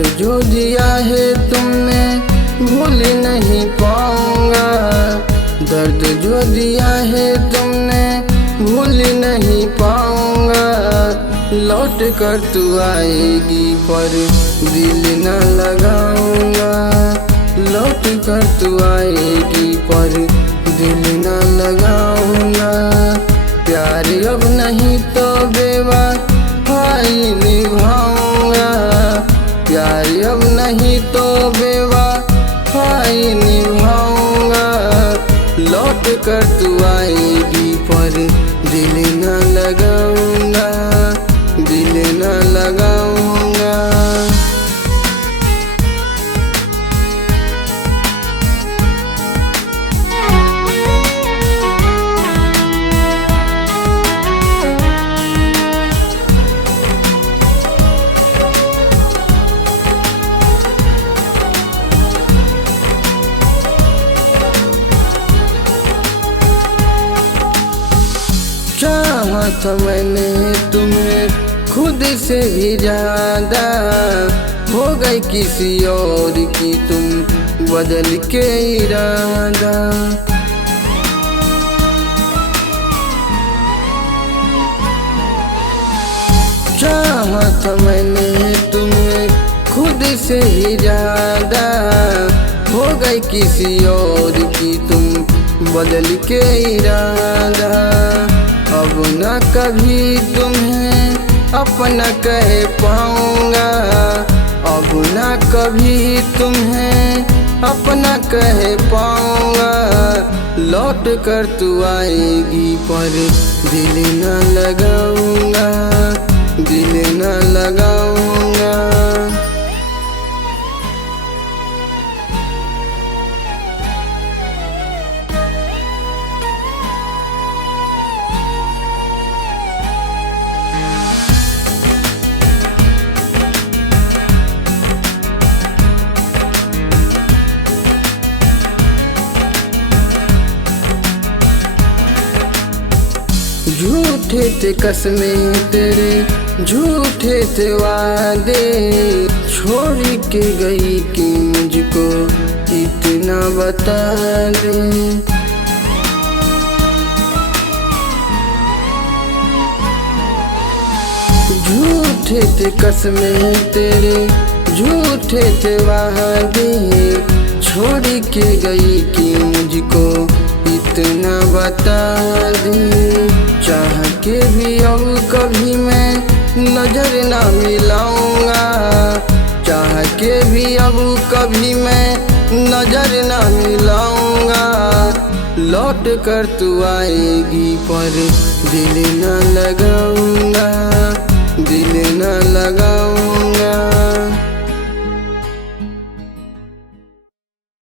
दर्द जो दिया है तुमने भूल नहीं पाऊंगा, दर्द जो दिया है तुमने भूल नहीं पाऊंगा। लौट कर तू आएगी पर दिल न लगाऊंगा, लौट कर तू आएगी पर दिल न लगाऊंगा। प्यार अब नहीं तो बेवफाई निभाऊंगा, प्यार अब नहीं तो बेवफाई निभाऊंगा। लौट कर तू आएगी पर दिल न लगाऊंगा, दिल न लगाऊंगा। चाहा था मैंने तुम्हें खुद से भी ज्यादा, हो गई किसी और की तुम बदल के इरादा। चाहा था मैंने तुम्हें खुद से ही ज्यादा, हो गई किसी और की तुम बदल के इरादा। अब न कभी तुम्हें अपना कह पाऊंगा, अब न कभी तुम्हें अपना कह पाऊंगा। लौट कर तू आएगी पर दिल न लगाऊंगा, दिल न लगाऊंगा। झूठे थे कसमें तेरे, झूठे थे वादे, छोड़ के गई कि मुझको इतना बता दे। झूठे थे कसमें तेरे, झूठे थे वादे, छोड़ के गई कि मुझको इतना बता दे। चाह के भी अब कभी मैं नजर ना मिलाऊंगा, चाह के भी अब कभी मैं नजर ना मिलाऊंगा। लौट कर तू आएगी पर दिल न लगाऊंगा, दिल न लगाऊंगा।